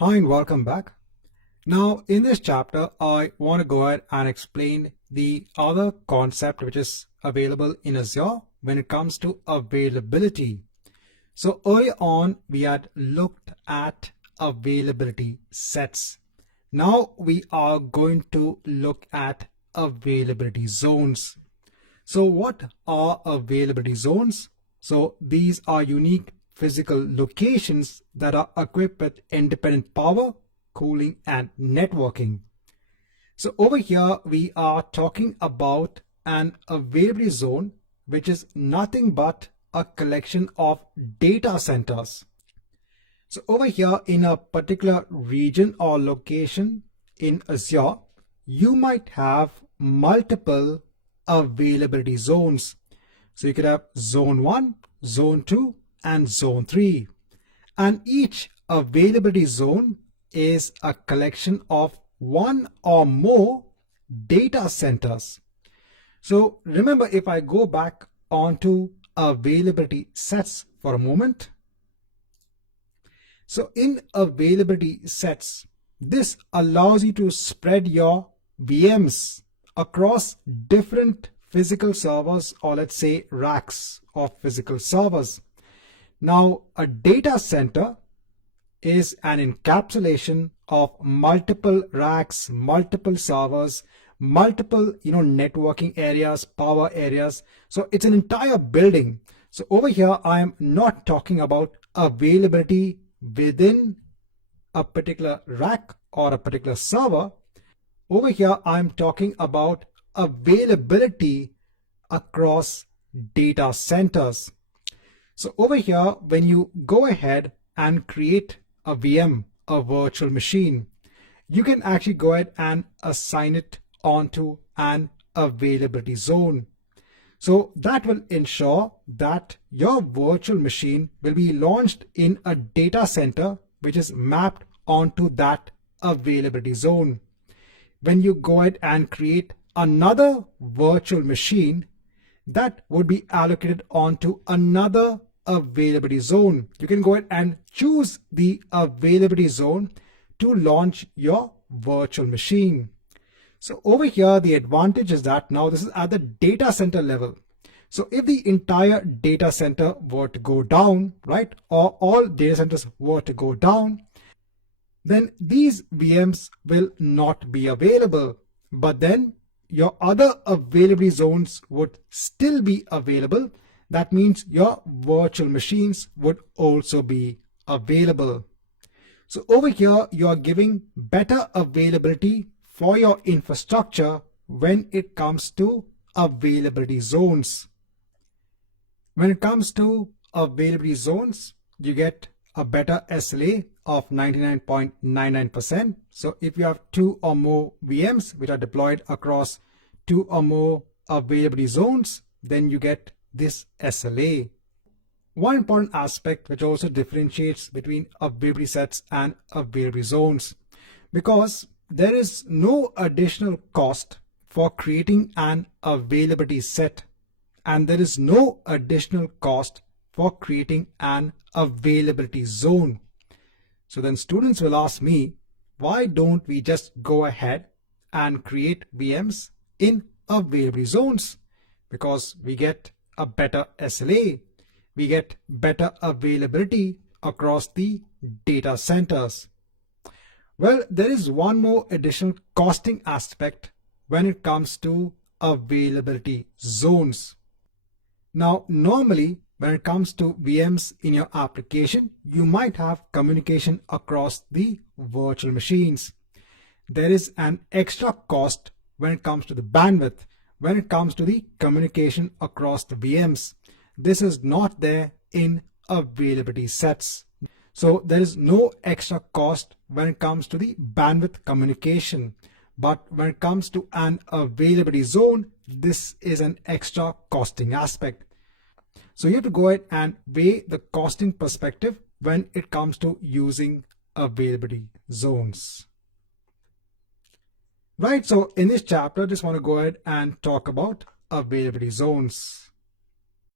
Hi and welcome back. Now in this chapter I want to go ahead and explain the other concept which is available in Azure when it comes to availability. So earlier on we had looked at availability sets. Now we are going to look at availability zones. So what are availability zones? So these are unique physical locations that are equipped with independent power, cooling, and networking. So over here, we are talking about an availability zone, which is nothing but a collection of data centers. So over here in a particular region or location in Azure, you might have multiple availability zones. So you could have zone 1, zone 2, and zone 3. And each availability zone is a collection of one or more data centers. So remember, if I go back onto availability sets for a moment. So in availability sets, this allows you to spread your VMs across different physical servers, or let's say racks of physical servers. Now, a data center is an encapsulation of multiple racks, multiple servers, multiple networking areas, power areas. So it's an entire building. So over here, I am not talking about availability within a particular rack or a particular server. Over here, I'm talking about availability across data centers. So over here, when you go ahead and create a VM, a virtual machine, you can actually go ahead and assign it onto an availability zone. So that will ensure that your virtual machine will be launched in a data center which is mapped onto that availability zone. When you go ahead and create another virtual machine, that would be allocated onto another availability zone. You can go ahead and choose the availability zone to launch your virtual machine. So over here, the advantage is that now this is at the data center level. So if the entire data center were to go down, right, or all data centers were to go down, then these VMs will not be available. But then your other availability zones would still be available. That means your virtual machines would also be available. So over here, you are giving better availability for your infrastructure when it comes to availability zones. When it comes to availability zones, you get a better SLA of 99.99%. So if you have 2 or more VMs which are deployed across 2 or more availability zones, then you get this SLA. One important aspect which also differentiates between availability sets and availability zones, because there is no additional cost for creating an availability set, and there is no additional cost for creating an availability zone. So then students will ask me, why don't we just go ahead and create VMs in availability zones? Because we get a better SLA, we get better availability across the data centers. Well, there is one more additional costing aspect when it comes to availability zones. Now, normally, when it comes to VMs in your application, you might have communication across the virtual machines. There is an extra cost when it comes to the bandwidth, when it comes to the communication across the VMs. This is not there in availability sets. So there is no extra cost when it comes to the bandwidth communication. But when it comes to an availability zone, this is an extra costing aspect. So you have to go ahead and weigh the costing perspective when it comes to using availability zones. Right, so in this chapter, I just want to go ahead and talk about availability zones.